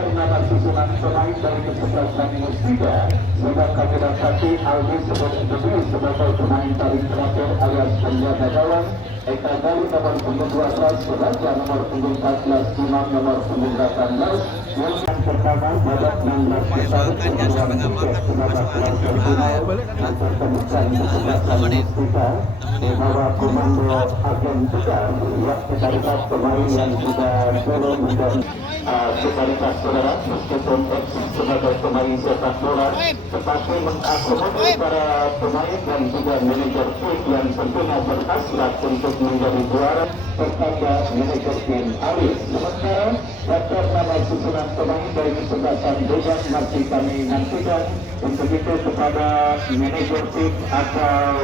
daftar nama susunan pemain dari kesebelasan Mustika sudah kami dapati Aldi sebut debut sebagai pemain paling terakhir alias penjaga gawang. Eka Gali nomor punggung 12, Raja nomor punggung 14, Imam nomor punggung 18. Yang pertama babak 16 besar pertemuan tiket babak kuarter final antar pembukaan kesebelasan Mustika di bawah komando agen besar yang sekaligus pemain yang sudah turun menjadi sekaligus saudara meskipun sebagai pemain sepak bola tetapi mengakomodir para pemain dan juga manajer tim yang tentunya berhasrat untuk menjadi juara serta manajer tim Alif. Sementara daftar nama susunan pemain dari kesebelasan Dejang masih kami nantikan. Untuk itu kepada manajer tim atau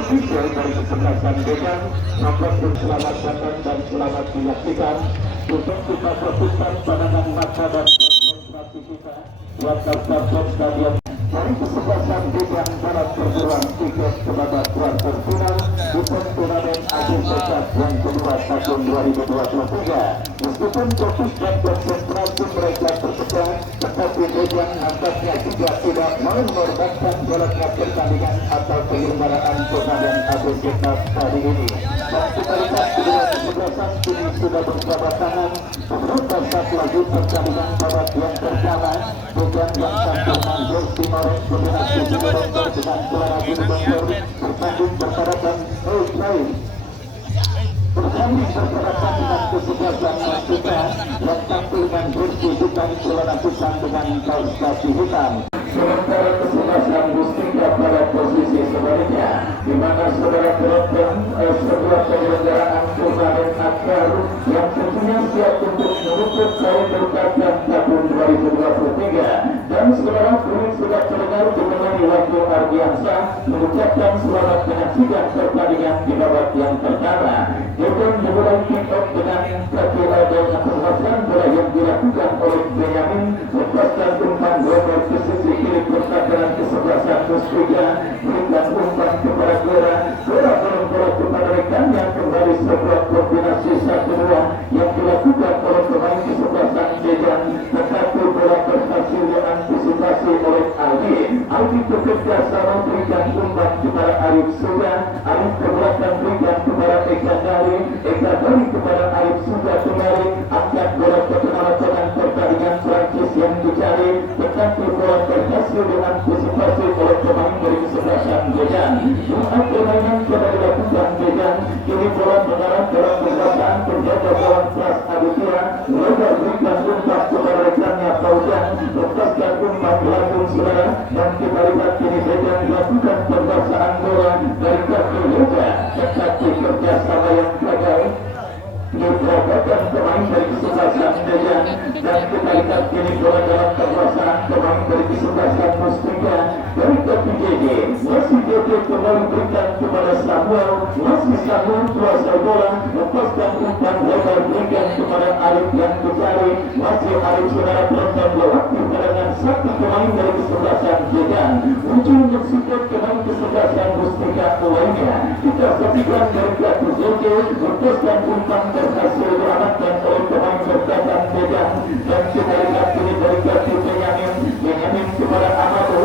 official dari kesebelasan Dejang, mohon selamat datang dan selamat menyaksikan. Untuk kita fokuskan pandangan mata dan konsentrasi kita buat daftar stadion dari kesebelasan Dejang Barat perguruan tiket kepada kuarter final di turnamen Agung Besar yang kedua tahun 2023. Meskipun fokus dan konsentrasi mereka terpecah, tetapi Dejang nampaknya juga tidak mengorbankan jalannya pertandingan atau penyelenggaraan turnamen Agung Besar kali ini. Dan kita lihat kedua kesebelasan kini sudah berjabat tangan beberapa saat lagi pertandingan babak yang pertama. Dejang yang tampilkan jersey orange kombinasi biru dengan celana biru bongkor bertanding berhadapan bertanding berhadapan dengan kesebelasan Mustika yang tampil dengan jersey hitam celana hitam dengan kaos kaki hitam. Sementara kesebelasan Mustika pada posisi sebaliknya, di mana saudara penonton sebuah penyelenggaraan turnamen akar yang tentunya siap untuk menutup tahun berkaitan tahun 2023. Dan saudara kini sudah terdengar ditemani waktu Ardiansa mengucapkan selamat menyaksikan pertandingan di babak yang pertama. Dengan memulai kick off dengan kaki dan penguasaan bola yang dilakukan oleh Benyamin, lepaskan umpan global ke sisi kiri pertahanan kesebelasan Mustika, berikan umpan kepada Gera bola kepada rekan yang kembali sebuah kombinasi 1-2 yang dilakukan oleh pemain kesebelasan Dejang, tetapi bola berhasil diantisipasi oleh Aldi bekerja sama berikan umpan kepada Arif Suga, Arif ke belakang berikan kepada Eka Gali kepada Arif Suga kembali angkat bola ke penalatangan pertandingan Prancis yang dicari, tetapi bola berhasil diantisipasi oleh pemain dari kesebelasan Dejang. Saat permainan kembali dilakukan Dejang, kini bola mengarah dalam kekuasaan penjaga gawang Pras Aditya, lebar berikan umpan kepada rekannya Paujan, lepaskan umpan langsung saudara, dan kita lihat kini Dejang dilakukan penguasaan bola dari kaki Lega, tetapi kerjasama yang gagal diperagakan pemain dari kesebelasan Dejang, dan kita lihat kini bola dalam penguasaan pemain dari kesebelasan Mustika dari kaki JJ. Masih JJ kembali berikan kepada Samuel, masih Samuel kuasa bola, lepaskan umpan lebar berikan kepada Arif yang dicari, masih Arif saudara penonton waktu dengan satu pemain dari kesebelasan Dejang. Ujung bersikap pemain kesebelasan Mustika lainnya. Kita saksikan dari kaki JJ, lepaskan umpan berhasil diamankan oleh pemain bertahan Dejang, dan kita lihat ini dari kaki Benyamin kepada Amado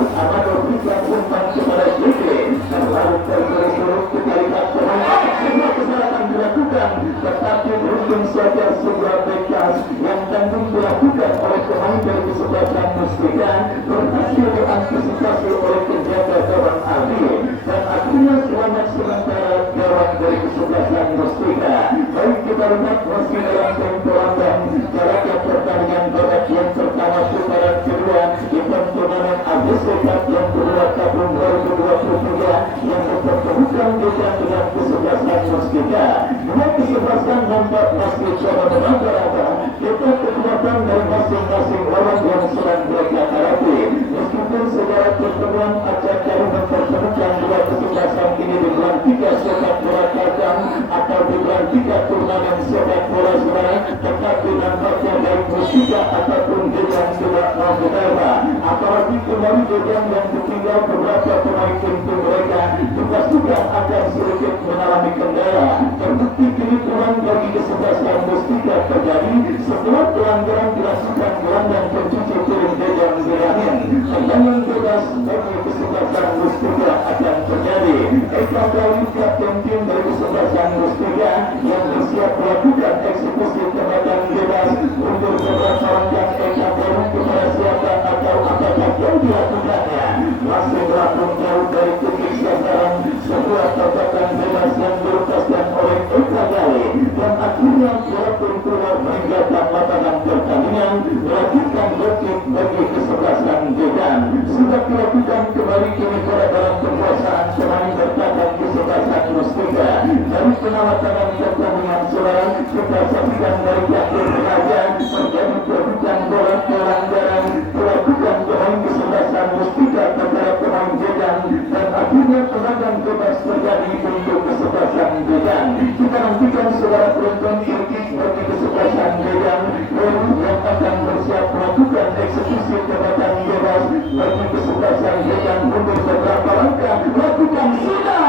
berikan umpan kepada JJ, dan lalu tergerus kita lihat pemain semua kesalahan dilakukan, tetapi beruntung saja sebuah bekas yang tanggung dilakukan oleh pemain dari kesebelasan Mustika berhasil diantisipasi oleh penjaga gawang Aldi, dan akhirnya selamat sementara gawang dari kesebelasan Mustika. Baik, kita lihat masih dalam tempo lamban jaraknya pertandingan babak yang pertama putaran kedua di turnamen AGC Cup yang kedua tahun 2023 yang mempertemukan Dejang dengan kesebelasan Mustika. Dengan kesebelasan nampak masih coba meraba-raba kita kekuatan dari masing-masing lawan yang sedang mereka hadapi. Meskipun sejarah pertemuan acak jari mempertemukan dua kesebelasan ini dengan 3 sepak bola kacang, akan mau digelar 3 turnamen sepak bola saudara, tetapi nampaknya baik Mustika ataupun Gejang tidak mau berubah. Apalagi kembali Gejang yang ditinggal beberapa pemain tim mereka dipastikan akan sedikit mengalami kendala. Terbukti kini kurang bagi kesebelasan Mustika terjadi setelah pelanggaran dilakukan gelandang pencuci piring Gejang Geramin. Tendangan bebas bagi kesebelasan Mustika akan terjadi. Eka Kali kapten tim dari kesebelasan Mustika yang bersiap melakukan eksekusi tembakan bebas untuk beberapa langkah. Eka Kali kepada siapa atau apakah yang dilakukannya masih berlaku jauh dari titik sasaran sebuah tembakan bebas yang dilepaskan oleh Eka Kali dan akhirnya pelaku keluar meninggalkan lapangan pertandingan melakukan gotik bagi kesebelasan Gejang. Sudah dilakukan kembali kini pada dalam penguasaan pemain bertahan kesebelasan Mustika. Dari pengamatan pertandingan saudara, kita saksikan dari akhir saja terjadi perebutan bola pelanggaran dilakukan pemain kesebelasan Mustika kepada pemain Gejang dan akhirnya tendangan bebas terjadi untuk kesebelasan Gejang. Kita nantikan saudara penonton irkis bagi kesebelasan Gejang yang akan bersiap melakukan eksekusi tembakan bebas bagi kesebelasan Gejang untuk beberapa langkah lakukan sudah.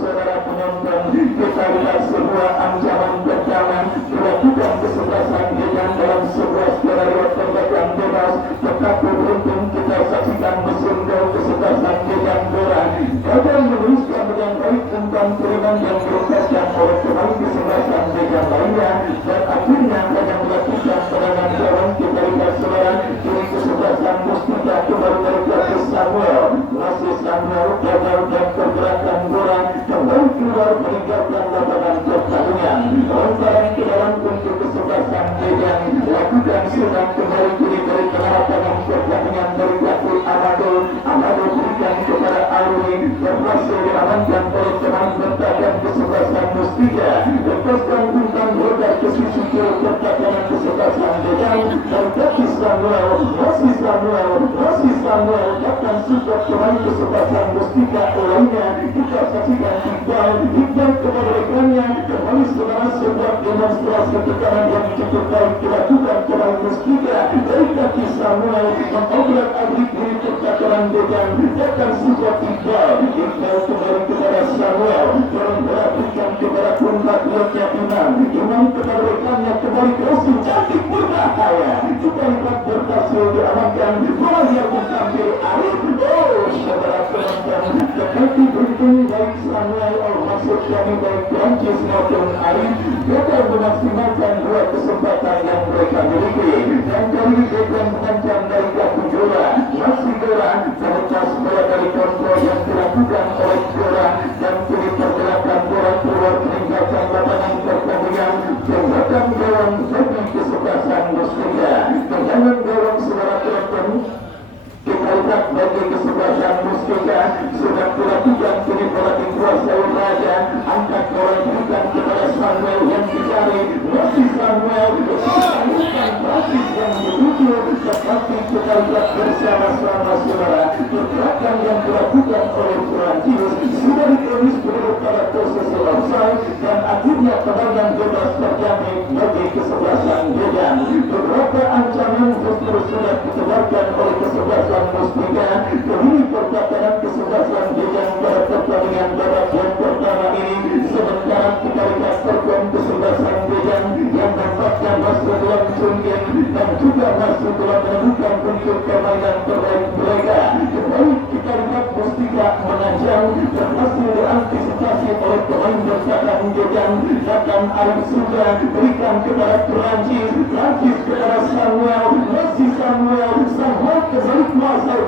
Saudara penonton, kita lihat sebuah ancaman pertama dilakukan kesebelasan Gejang dalam sebuah skenario tembakan bebas, tetapi beruntung kita saksikan mesin gol kesebelasan Gejang bola gagal meneruskan dengan baik umpan kiriman yang dilepaskan oleh pemain kesebelasan Gejang lainnya dan akhirnya hanya melakukan tendangan gawang. Kita lihat saudara kini kesebelasan Mustika kembali merujuk ke Samuel, masih Samuel gagal dan pergerakan bola kembali keluar meninggalkan lapangan pertandingan. Lemparan ke dalam untuk kesebelasan Gejang lakukan sudah kembali kini dari tengah lapangan pertandingan dari pelaku Amado berikan kepada Alwi berhasil diamankan oleh pemain bertahan kesebelasan Mustika. Lepaskan umpan bola ke sisi kiri pertahanan kesebelasan Gejang dan kaki Samuel akan support pemain kesebelasan Mustika lainnya. Kita saksikan Iqbal kepada rekannya kembali saudara sebuah demonstrasi tekanan yang cukup baik dilakukan pemain Mustika dari kaki Samuel mengobrak abrik diri pertahanan Gejang akan support Iqbal kembali kepada Samuel berikan kepada pundak lihatnya Imam kepada rekannya kembali crossing cantik berbahaya. Kita lihat berhasil diamankan bola yang tampil Arif. Saudara penonton, tetapi beruntung baik Samuel maksud kami baik Prancis maupun Arif gagal memaksimalkan 2 kesempatan yang mereka miliki dan kali ini Gejang mengancam dari kaki bola masih bola terlepas bola dari kontrol yang dilakukan oleh bola dan kini pergerakan bola keluar meninggalkan lapangan pertandingan. Tembakan gawang bagi kesebelasan Mustika. Tendangan gawang saudara penonton kita lihat bagi kesebelasan Mustika sudah dilakukan kini bola dikuasai Raja. Angkat bola diberikan kepada Samuel yang dicari masih Samuel masih yang dituju tetapi kita lihat bersama-sama saudara pergerakan yang dilakukan oleh Prancis sudah ditulis berada pada posisi offside dan akhirnya tendangan bebas terjadi bagi kesebelasan Gejang. Beberapa ancaman justru sudah dikeluarkan oleh kesebelasan Mustika. Kini pertahanan kesebelasan Gejang pada pertandingan babak yang pertama ini sementara kita lihat perform kesebelasan Gejang yang nampaknya masih dalam jungkir dan juga masih telah menemukan untuk permainan terbaik mereka. Kembali kita lihat Mustika menanjang berhasil diantisipasi oleh pemain bertahan Gejang. Akan Arif sudah berikan kepada Prancis kepada Samuel masih Samuel kembali kuasai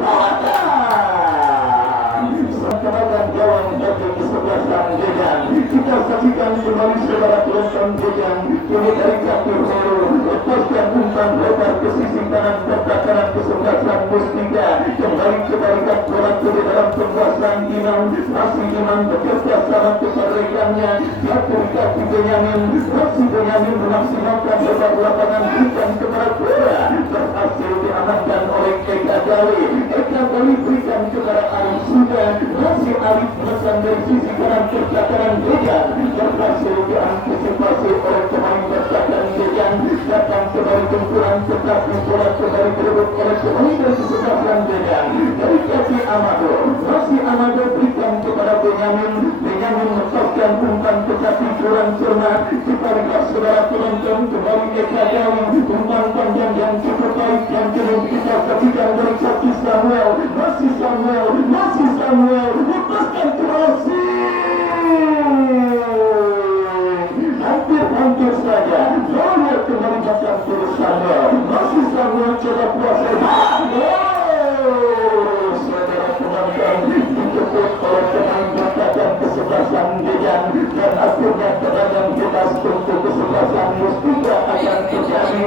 tendangan gawang bagi kesebelasan Gejang. Kita saksikan kembali saudara penonton Gejang kini dari kaki Heru lepaskan umpan lebar ke sisi kanan pertahanan kesebelasan Mustika kembali kebalikan bola ke dalam penguasaan Imam masih Imam bekerja sama kepada rekannya jatuh kaki Benyamin masih Benyamin memaksimalkan lebar lapangan berikan kepada bola berhasil diamankan oleh Eka Kali berikan kepada Arif sudah masih Arif memesan dari sisi kanan pertahanan Gejang berhasil diantisipasi oleh pemain bertahan Dejan. Datang kembali benturan tetapi bola kembali direbut oleh pemain dari kesebelasan Dejan. Dari kaki Amado, masih Amado berikan kepada Benyamin. Benyamin melepaskan umpan tetapi kurang cermat. Kita lihat saudara penonton kembali Eka Jawi, umpan panjang yang cukup baik yang belum kita saksikan dari kaki Samuel. Masih Samuel lepaskan crossing. Hampir saja bola kembali datang ke Samuel. Masih Samuel coba kuasai. Saudara penonton dijemput oleh pemain bertahan kesebelasan Dejan dan akhirnya tendangan bebas untuk kesebelasan Mustika akan terjadi.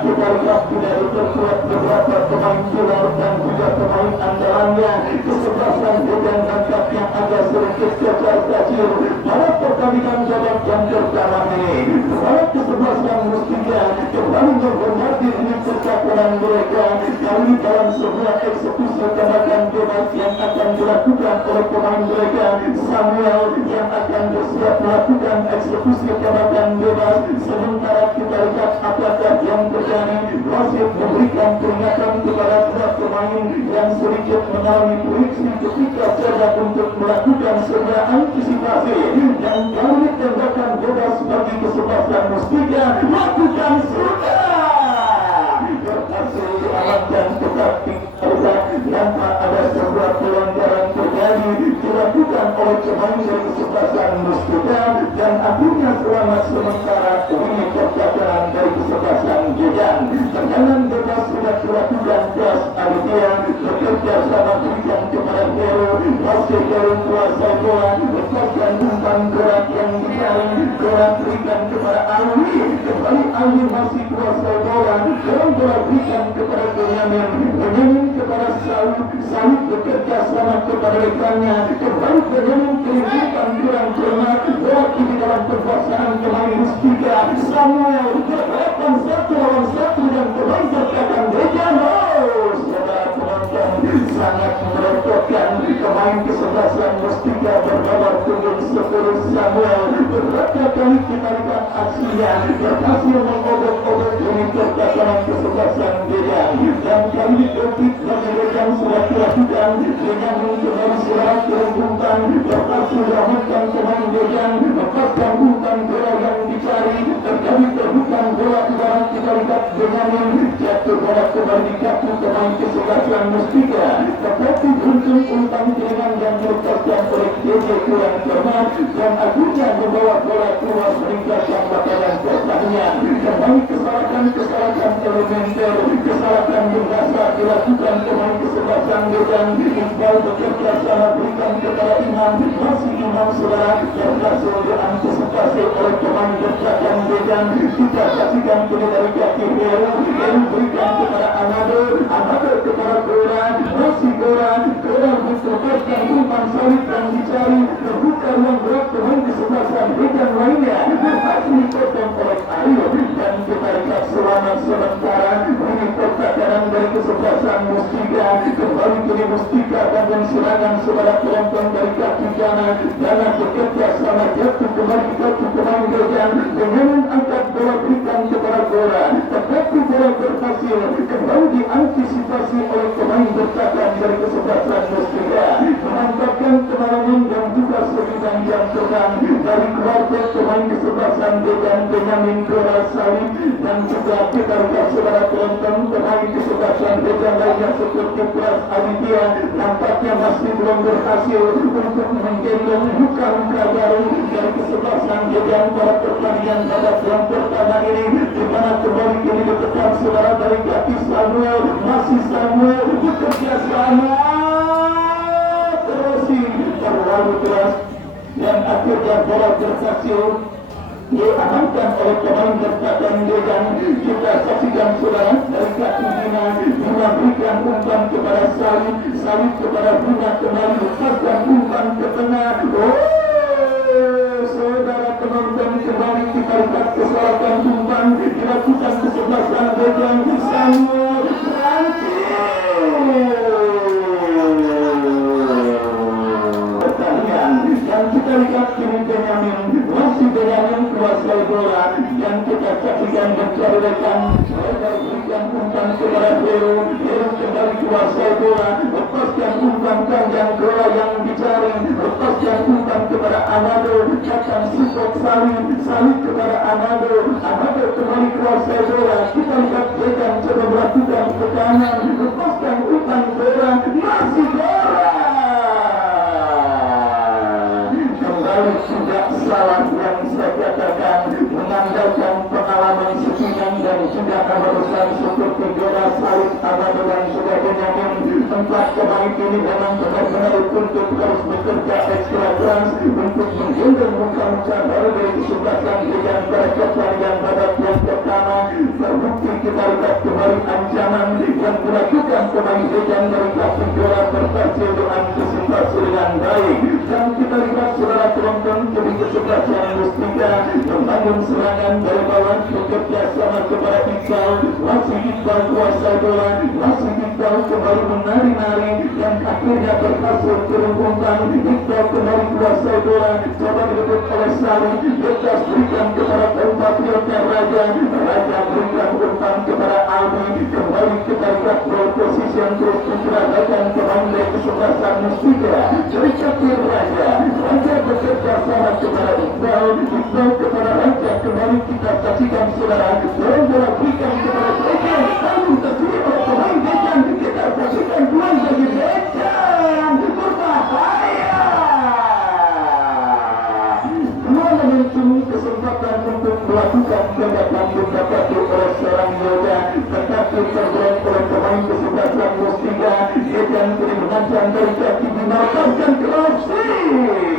Kita lihat tidak diperkuat beberapa pemain pilar dan juga pemain andalannya. Kesebelasan Dejan nampaknya agak sedikit kejar kacir pada pertandingan babak yang pertama ini. Pemain kesebelasan Mustika kembali membombardir ini percakapan mereka kali dalam sebuah eksekusi tembakan bebas yang akan dilakukan oleh pemain mereka. Samuel yang akan bersiap melakukan eksekusi tembakan bebas. Sementara kita lihat apakah yang terjadi. Wasit memberikan peringatan kepada dua pemain yang sedikit mengalami friksi ketika coba untuk melakukan sebuah antisipasi dan kali tembakan bebas bagi kesebelasan Mustika lakukan sudah berhasil diamankan tetapi tanpa ada sebuah pelanggaran terjadi dilakukan oleh pemain dari kesebelasan Mustika dan akhirnya selamat sementara ini percakapan dari kesebelasan Dejan. Tendangan bebas sudah dilakukan Jas Aditya bekerja sama berikan kepada Hero. Masih Hero kuasai bola lepaskan umpan gerak yang dicari. Gerak berikan kepada Alwi. Kembali Alwi masih kuasai bola. Gerak bola berikan kepada Benyamin kepada Saud bekerja sama kepada rekannya. Kembali Benyamin kirimkan kurang cermat. Bola ini dalam kekuasaan pemain Mustika. Samuel berhadapan 1-1 dan pemain bertahan Dejan. Saudara penonton sangat merepotkan pemain kesebelasan Mustika bernomor punggung 10 Samuel. Beberapa kali kita lihat aksinya berhasil mengobok-obok unit pertahanan kesebelasan Dejan dan kali David dan Dejan sudah dilakukan dengan kembali serangan umpan berhasil diamankan pemain Dejan lepaskan umpan bola yang dicari terjadi terbuka bola ibarat kita lihat Benyamin jatuh bola kembali di kaki pemain kesebelasan Mustika tetapi beruntung umpan keringan yang dilepaskan oleh DJ kurang cermat dan akhirnya membawa bola keluar meninggalkan lapangan pertandingan. Kembali kesalahan elementer, kesalahan mendasar dilakukan pemain kesebelasan Dejan. Iqbal bekerja sama berikan kepada Imam. Masih Imam saudara berhasil diantisipasi oleh pemain bertahan Dejan. Kita saksikan kini dari kaki Hero berikan kepada Amado kepada Goran. Masih Goran melepaskan umpan salib yang dicari terbuka ruang gerak pemain kesebelasan Dejan lainnya berhasil dipotong oleh Aryo dan kita lihat selamat sementara ini pertahanan dari kesebelasan Mustika. Kembali kini Mustika dan serangan saudara penonton dari kaki kanan dan bekerja sama jatuh kembali jatuh pemain Dejan dengan angkat bola berikan kepada Goran tetapi bola berhasil kembali diantisipasi oleh pemain bertahan dari kesebelasan Mustika menampakkan kemalangan dan juga sebidang jam terbang dari keluarga pemain kesebelasan Dejan Benyamin Goran Salim dan juga kita lihat saudara penonton pemain kesebelasan Dejan lainnya seperti Pras Aditya nampaknya masih belum berhasil untuk menggendong luka-luka baru dari kesebelasan Dejan pada pertandingan babak yang pertama ini di mana kembali kini ditekan saudara dari kaki Samuel. Masih Samuel bekerja sama terlalu keras dan akhirnya bola berhasil diamankan oleh pemain bertahan Dejan. Kita saksikan saudara dari kaki Bina berikan umpan kepada Salib kepada Bina kembali lepaskan umpan ke tengah. Saudara penonton kembali kita lihat kesalahan umpan dilakukan kesebelasan Dejan. Samuel dan kita lihat kini Benyamin masih bola yang kita saksikan mencari rekan lebar berikan umpan kepada Hero kembali kuasai bola lepaskan umpan panjang bola yang dicari lepaskan umpan kepada Amado datang support Salib kepada Amado kembali kuasai bola kita lihat rekan coba melakukan tekanan lepaskan umpan bola masih bola kembali tidak salah yang saya katakan mengandalkan pengalaman sepinang dan juga keharusan syukur Tegora Salib Amado dan juga Benyamin tempat pemain ini memang benar-benar untuk harus bekerja ekstra keras untuk menggendong muka-muka baru dari kesempatan dengan pada pertandingan babak yang pertama terbukti kita lihat kembali ancaman yang dilakukan pemain Dejan dari Tegora berhasil diantisipasi dengan baik dan kita lihat saudara penonton dari kesempatan Mustika membangun serangan dari bawah bekerja sama kepada Iqbal masih Iqbal kuasai bola masih Iqbal kembali menari-nari dan akhirnya berhasil turun umpan Iqbal kembali kuasai bola coba direbut oleh Salih bebas berikan kepada compatriotnya Raja berikan umpan kepada Almi kembali kita lihat ball position terus diperagakan pemain dari kesebelasan Mustika dari captain Raja bekerja sama kepada Iqbal kepada Raja kembali kita saksikan saudara bola berikan kepada Dejan lalu terpilih oleh pemain Dejan kita saksikan peluang bagi Dejan berbahaya momentum kesempatan untuk melakukan tindakan didapati oleh seorang Yoga tetapi tergolong oleh pemain kesebelasan Mustika Dejan kini mengancam dari kaki dimarkaskan crossing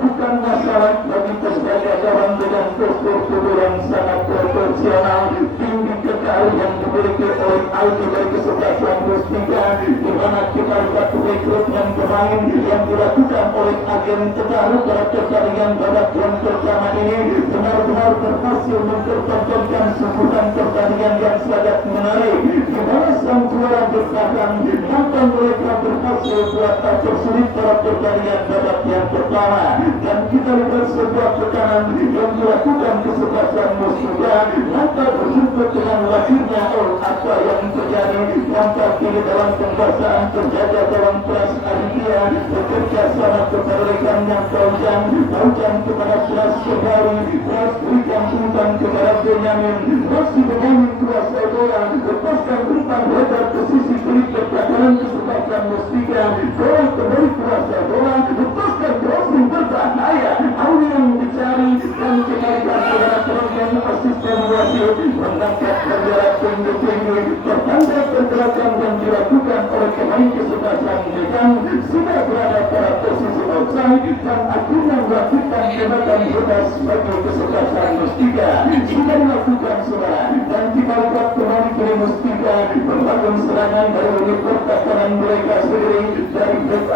bukan masalah bagi sebagai kawan dengan postur tubuh yang sangat proporsional tinggi kekal yang dimiliki oleh Aldi dari kesebelasan Mustika di mana kita lihat rekrutmen pemain yang dilakukan oleh agen Tegaru pada pertandingan babak yang pertama ini benar-benar berhasil mempertontonkan sebutan pertandingan yang sangat menarik di mana sang juara bertahan namun mereka berhasil buat tersulit pada pertandingan babak yang pertama dan kita lihat sebuah tekanan yang dilakukan kesebelasan Mustika maka berjumpa dengan lahirnya apa yang terjadi nampak ini dalam pembahasan terjaga dalam kelas Aditya bekerja sama kepada rekannya Paujan kepada kelas Kebari kelas berikan umpan kepada Benyamin masih Benyamin kuasai bola lepaskan umpan lebar ke sisi kiri pertahanan kesebelasan Mustika bola kembali kuasai bola lepaskan crossing berbahaya Auni yang dicari dan kita lihat saudara penonton asisten wasit mengangkat bendera tinggi-tinggi pertanda pergerakan yang dilakukan oleh pemain kesebelasan Dejan sudah berada pada posisi outside dan akhirnya melakukan tembakan bebas bagi kesebelasan Mustika sudah dilakukan saudara dan kita lihat kembali kiri Mustika membangun serangan dari unit pertahanan mereka sendiri dari back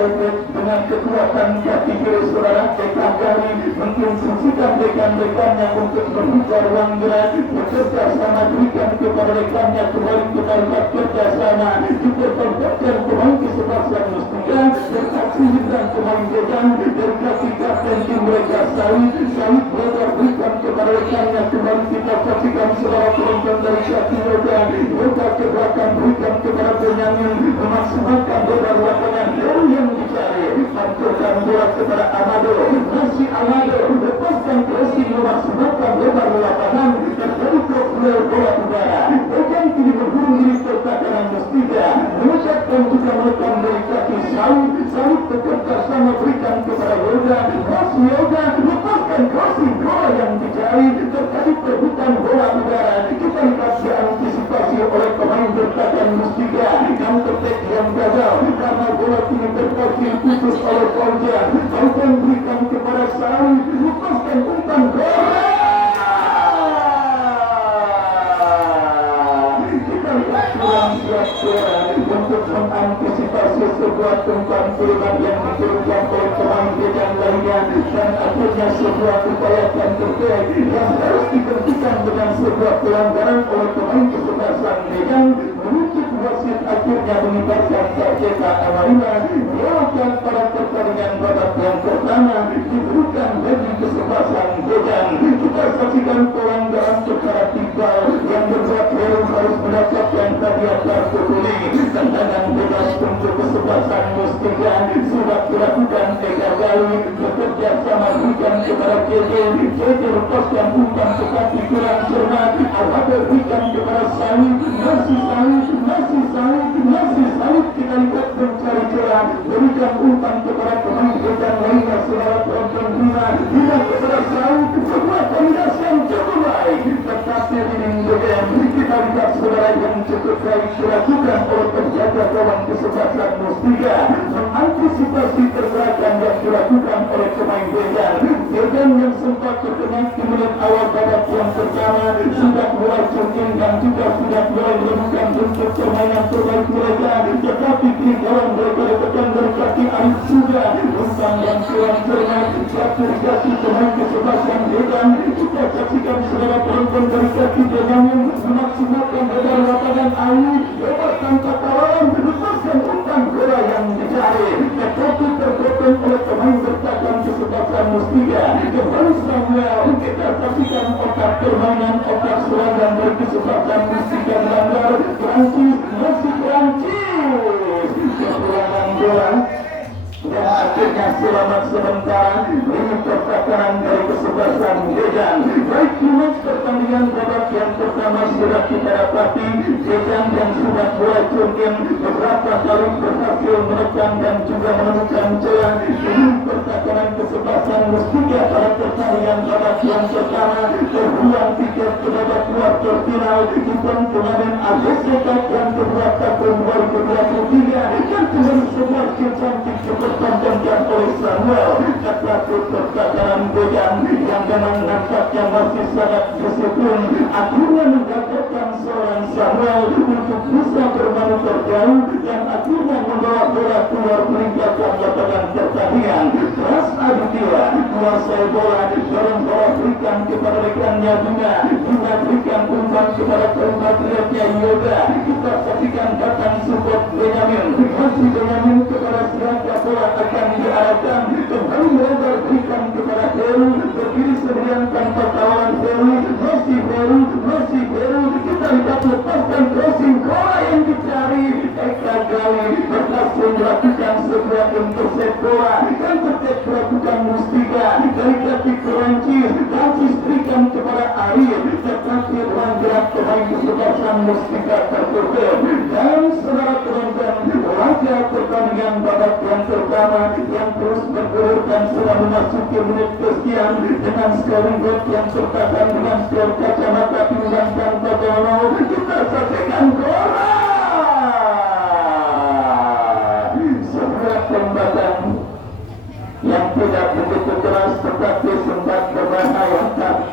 dengan kekuatan kaki kiri saudara Dekan Gari menginstruksikan rekan-rekannya untuk membuka ruang gerak bekerja sama berikan kepada rekannya kembali kita lihat kerjasama dipertontonkan pemain kesebelasan Mustika bersaksi dan pemain Dejan dari kaki kapten tim mereka Salib lebar berikan kepada rekannya kembali kita saksikan saudara penonton dari kaki Yoga ke belakang berikan kepada Benyamin memaksimalkan lebar lapangan yang dicari manturkan bola kepada Amado masih Amado lepaskan crossing memaksimalkan lebar lapangan terjadi problem bola udara Dejan kini bergurung diri pertahanan Mustika mengucapkan juga menekan dari kaki Salib bekerja sama berikan kepada Yoga masih Yoga lepaskan crossing bola yang dicari terjadi perebutan bola udara kita lihat diantisipasi oleh pemain bertahan Mustika yang tertek yang gagal karena bola kini terpakir putus oleh Paujan berikan kepada Salib lepaskan umpan bola kita lihat kurang siap untuk mengantisipasi sebuah umpan kiriman yang dikirimkan oleh pemain Dejan lainnya dan akhirnya sebuah upaya counter-attack yang harus diberhentikan dengan sebuah pelanggaran oleh pemain kesebelasan Dejan menuntut wasit akhirnya mengibarkan saksesa amarina. Melakukan pada pertandingan babak yang pertama diberikan bagi kesebelasan Gojan. Kita saksikan poin dalam perkara tiga yang membuat Heru harus mendapatkan hadiah kartu kuning. Tendangan bebas untuk kesebelasan Mustika sudah dilakukan 3 kali bekerja sama berikan kepada JJ. JJ lepaskan umpan tetapi kurang cermat. Armada berikan kepada Salih, masih Salih kita lihat mencari celah, berikan umpan kepada pemain Gojan lainnya. Saudara penonton bila kepada Salih sebuah kombinasi yang cukup baik, tetapi ini Gojan kita lihat saudara yang cukup baik dilakukan oleh penjaga gawang kesebelasan Mustika mengantisipasi pergerakan yang dilakukan oleh pemain Gojan. Gojan yang sempat terkena di menit awal babak yang pertama sudah mulai terjun dan juga sudah mulai menemukan bentuk permainan terbaik mereka, tetapi di gawang mereka ditekan dari kaki Arif sudah umpan yang kurang cermat jatuh pemain kesebelasan Gojan. Kita saksikan saudara penonton dari kaki Benyamin memaksimalkan lebar lapangan air lebar tanpa kawan lepaskan umpan bola yang dicari, tetapi terpotong oleh pemain bertahan kesebelasan Mustika. Kembali Samuel, kita saksikan otak permainan otak serangan dari kesebelasan Mustika melanggar Prancis, masih Prancis kepulangan bola dan akhirnya selamat sementara ini pertakaran dari kesebelasan Gojan. Baik match pertandingan babak yang pertama sudah kita dapati Gojan yang sudah mulai terjun beberapa kali berhasil menekan dan juga menemukan celah. Ini pertakaran kesebelasan Mustika pada pertandingan babak yang pertama terbuang tiket ke babak kuarter final event turnamen AFC Cup yang kedua tahun 2023 dan kembali sebuah cantik dipertontonkan oleh Samuel. Tetapi pertakaran Gojan yang memang nampaknya masih sangat disiplin akhirnya mendapatkan seorang Samuel untuk bisa bermanuver jauh dan akhirnya membawa bola keluar meninggalkan lapangan pertandingan. Pras Aditya menguasai bola dorong bola berikan kepada rekannya Bina berikan umpan kepada compatriotnya Yoga. Kita saksikan datang support Benyamin, masih Benyamin kepada siapa bola akan diarahkan kembali melebar berikan kepada Heru berdiri sendirian tanpa kawan. Heru masih Heru kita lihat lepaskan crossing bola yang dicari. Eka Gali berhasil melakukan sebuah intercept bola yang terjadi melakukan Mustika dari kaki Prancis berikan kepada Arif, tetapi ruang gerak pemain kesebelasan Mustika tertutup. Dan saudara penonton, laga pertandingan babak yang pertama yang terus bergulir dan sudah memasuki menit kesekian dengan skor gol yang tertahan dengan skor kacamata pinggang tanpa gol. Kita saksikan bola sebuah tembakan yang tidak begitu keras tetapi sempat berbahaya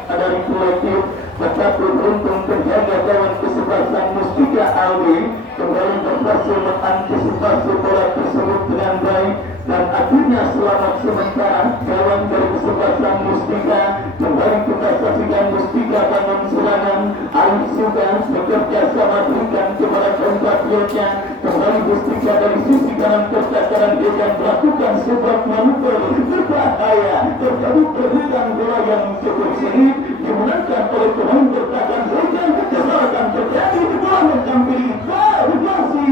dari kolektif, tetapi beruntung terjaga gawang kesebelasan Mustika Aldi kembali berhasil mengantisipasi bola tersebut dengan baik dan akhirnya selamat sementara gawang dari kesebelasan Mustika. Kembali kita saksikan Mustika bangun serangan. Arif juga bekerja sama berikan kepada compatriotnya. Kembali Mustika dari sisi kanan pertakaran Gojan melakukan sebuah manuver berbahaya. Terjadi perebutan bola yang cukup sengit dimenangkan oleh pemain bertahan Gojan. Kesalahan terjadi bola menghampiri masih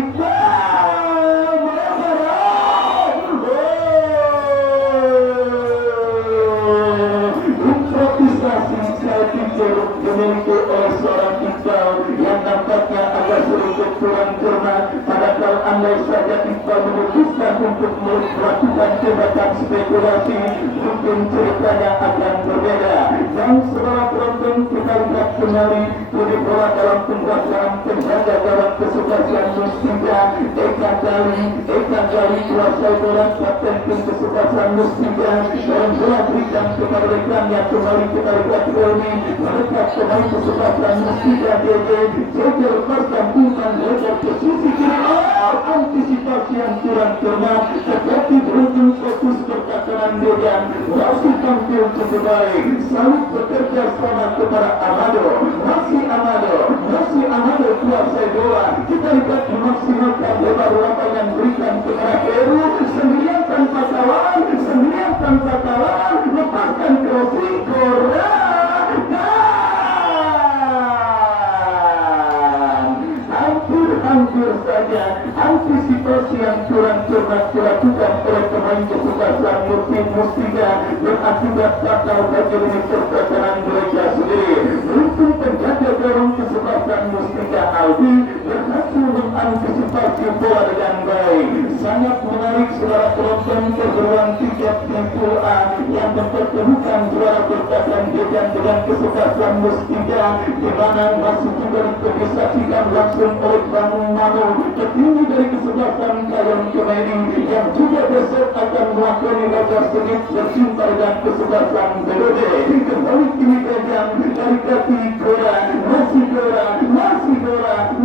dimiliki oleh seorang Iqbal yang nampaknya agak sedikit kurang cermat. Padahal andai saja Iqbal memutuskan untuk melakukan tindakan spekulasi, mungkin ceritanya akan berbeda. Dan saudara penonton, kita lihat kembali unit bola dalam penguasaan penjaga gawang kesebelasan Mustika. Eka Gali kuasai bola kapten tim kesebelasan Mustika dalam bola berikan kepada rekannya. Kembali kita lihat Helmi melekat pemain kesebelasan Mustika. JJ lepaskan umpan lebar ke sisi kiri. Antisipasi yang kurang cermat, tetapi beruntung fokus pertakaran Gojan masih tampil cukup baik. Salih bekerja sama kepada Amado, masih Amado kuasai bola. Kita lihat memaksimalkan lebar lapangan berikan kepada Peru sendirian tanpa kawan, sendirian tanpa kawan, lepaskan crossing Korea. Hampir saja antisipasi yang kurang cermat dilakukan oleh pemain kesebelasan Murti Mustika berakibat fatal bagi lini pertahanan mereka sendiri. Beruntung penjaga gawang kesebelasan Mustika Aldi berhasil mengantisipasi bola dengan baik. Sangat menarik saudara penonton perguruan tiket di Pool A yang mempertemukan juara bertahan Jejan dengan kesebelasan Mustika, di mana masih juga disaksikan langsung oleh Bang Manu tertinggi dari kesebelasan Kayon Kemedi yang juga besok akan melakoni laga sengit berjumpa dengan kesebelasan BDD. Kembali kini Jejan dari kaki Gora,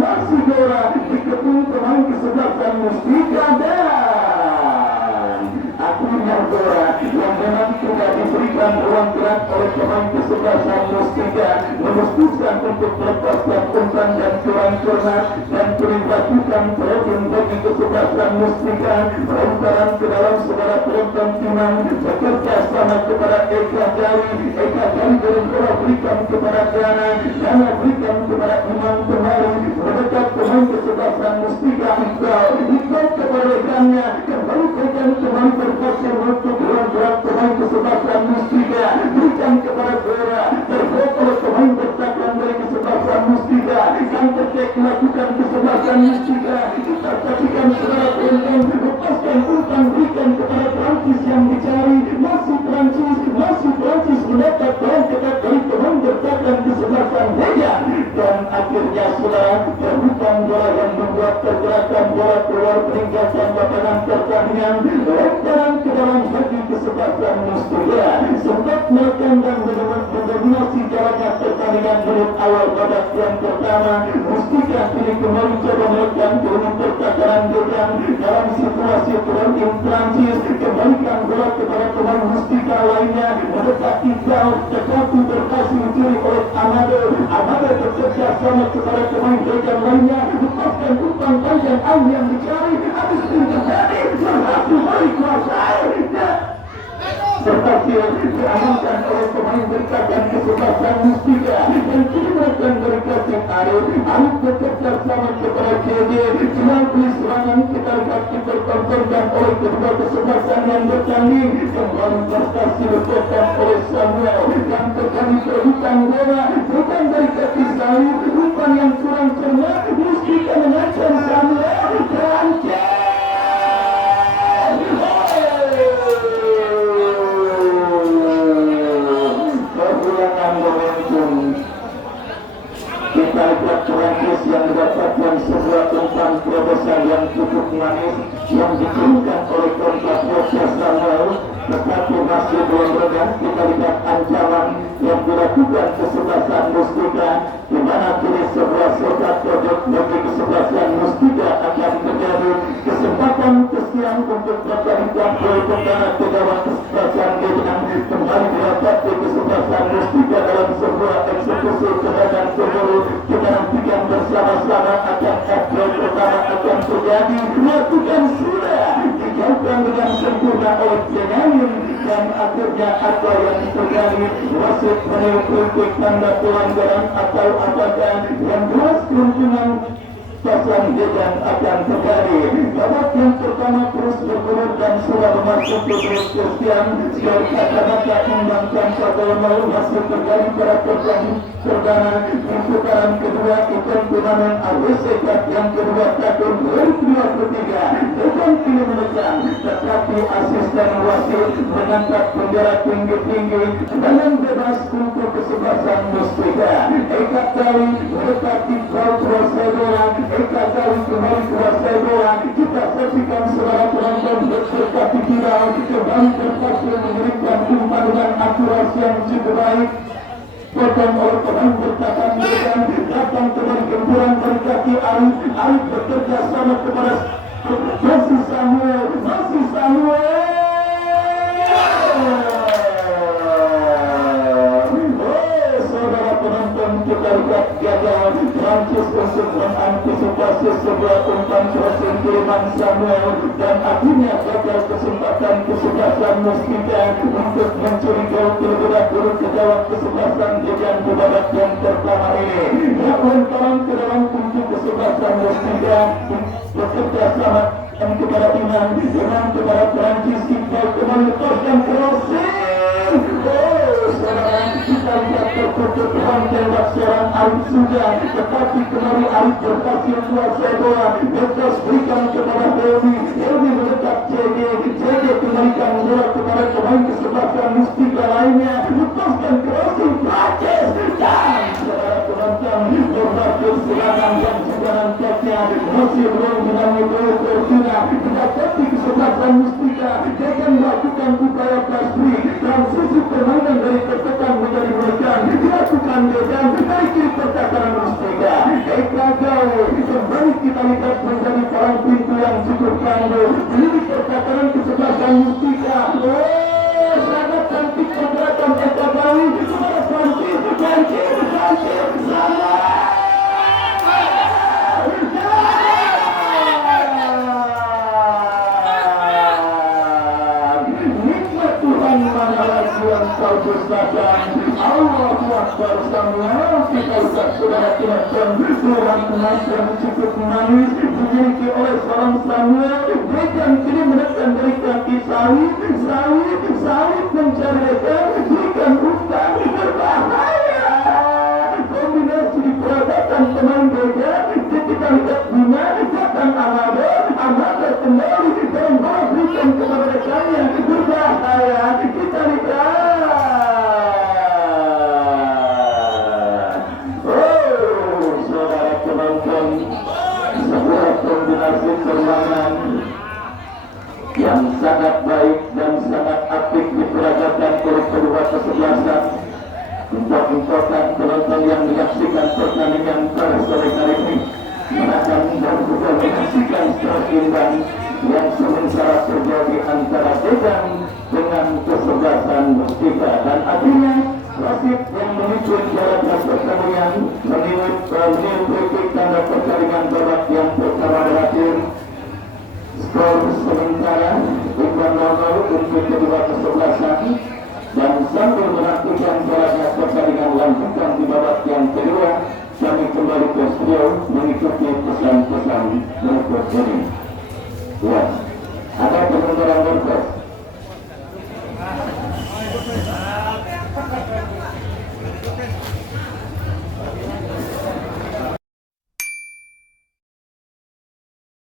masih Gora dikepung pemain kesebelasan Mustika dan akhirnya Gora yang memang sudah diberikan ruang gerak oleh pemain kesebelasan Mustika memutuskan untuk melepaskan umpan dan kurang cermat dan dilakukan trading bagi kesebelasan Mustika lantaran ke dalam saudara penonton timang bekerja sama kepada Eka Jari belum bola berikan kepada Dana berikan kepada Imam Kemarin mendekat pemain kesebelasan Mustika ikut keberekannya kembali kembali berhasil untuk ruang gerak pemain kesebelasan Mustika berikan kepada Gora terbaik oleh pemain bertahan dari kesebelasan Mustika yang tercek melakukan kesebelasan Mustika. Kita saksikan saudara penonton lepaskan umpan berikan kepada Prancis yang dicari masih Prancis mendapat bola ketat dari pemain bertahan kesebelasan Dejan dan akhirnya saudara terbuka bola yang membuat pergerakan bola keluar meninggalkan lapangan pertandingan lantaran ke dalam bagi kesebelasan Mustika sempat menekan dan mendominasi jalannya pertandingan menit awal babak yang pertama. Mustika kini kembali coba menekan turun pertahanan Dejan dalam situasi turun Prancis kembalikan bola kepada pemain Mustika lainnya mendekati jauh tetapi berhasil dicuri oleh Amado bekerja sama kepada pemain Dejan lainnya lepaskan umpan panjang yang dicari habis itu terjadi berhasil dikuasai berhasil diamankan oleh pemain bertahan kesebelasan Mustika dan kini melakukan berkasih Arif bekerja sama kepada JJ melalui serangan kita lihat dipertontonkan oleh kedua kesebelasan yang bertanding kembali berkasih dilakukan oleh Samuel yang terkali terbuka bola bukan dari kaki Samuel umpan yang kurang cermat Mustika mengancam Samuel terancam momentum kita lihat Prancis yang mendapatkan sebuah umpan terobosan yang cukup manis yang dikirimkan oleh compatriot Samuel tetapi masih belum reda. Kita lihat ancaman yang dilakukan kesebelasan Mustika di mana kini sebuah sekat produk bagi kesebelasan Mustika akan terjadi kesempatan kesian untuk mendapatkan poin pertama ke gawang kesebelasan Dejan kembali didapat di kesebelasan Mustika dalam sebuah eksekusi serangan kembali. Kita nantikan bersama-sama akan poin pertama akan terjadi lakukan sudah dijauhkan dengan sempurna oleh Benyamin dan akhirnya apa yang terjadi wasit menilai tanda pelanggaran atau apakah yang jelas kemungkinan pasang Dejan akan terjadi. Babak yang pertama terus bergulir dan sudah memasuki terus kesian skor kata-kata imbang tanpa gol masih terjadi pada pertandingan perdana di putaran kedua event turnamen AWC Cup yang kedua tahun 2023 Dejan kini menekan tetapi asisten wasit mengangkat bendera tinggi-tinggi dengan bebas untuk kesebelasan Mustika. Eka kali mendekati gol kuasai bola Eka kali kembali kuasai bola kita saksikan saudara penonton berkati viral kembali berhasil memberikan umpan dengan akurasi yang cukup baik potong oleh pemain bertahan Dejan datang kembali gempuran dari kaki Arif bekerja sama kepada masih Samuel saudara penonton kita lihat gagal Prancis untuk mengantisipasi sebuah umpan crossing kiriman Samuel, dan akhirnya gagal kesempatan kesebelasan Mustika untuk mencuri gol terlebih dahulu ke gawang kesebelasan Jejan di babak yang pertama ini. Namun kawan ke dalam kunci kesebelasan Mustika bekerja sama kepada Iman kepada Prancis, kita kembali lepaskan crossing. Sekarang kita lihat tertutup tembak seorang Arif sudah, tetapi kembali Arif berhasil kuasai bola. Bekas berikan kepada Helmi mendekat JG kembalikan bola kepada pemain kesebelasan Mustika lainnya, lepaskan crossing Prancis, dan saudara penonton berhasil serangan dan serangan nampaknya masih belum menangani bola Fortuna. Tetapi kesebelasan Mustika dengan melakukan upaya pasti transisi permainan dari pertekan menjadi menekan dilakukan Dejan dari kiri pertahanan Mustika. Gagal kembali kita lihat menjadi palang pintu yang cukup tangguh milik pertahanan kesebelasan Mustika. Sangat cantik pergerakan Eka Bawi kepada Prancis sama. Kau bersabar, Allahu Akbar, Samuel. Kita lihat saudara penonton, Tuhan emas yang cukup manis dimiliki oleh seorang Samuel. Dejan kini menekan dari kaki Sawit mencari Dejan, berikan umpan berbahaya. Kombinasi diperagakan pemain Dejan. Kita lihat Bima datang Amado kembali dan bola berikan kepada rekannya, berbahaya. Kita lihat saudara penonton, sebuah kombinasi permainan yang sangat baik dan sangat apik diperagakan oleh kedua kesebelasan. Untuk penonton yang menyaksikan pertandingan pada sore hari ini akan dan juga menyaksikan pertandingan yang sementara terjadi antara Dejan dengan kesebelasan Mustika, dan akhirnya wasit yang memimpin dalam pertandingan menilai tanda pertandingan babak yang pertama berakhir. Skor sementara imbang 0 untuk kedua kesebelasan, dan sambil menantikan jalannya pertandingan lanjutan di babak yang kedua, kami kembali ke studio mengikuti pesan-pesan berikut ini. Ya, ada penonton berikut.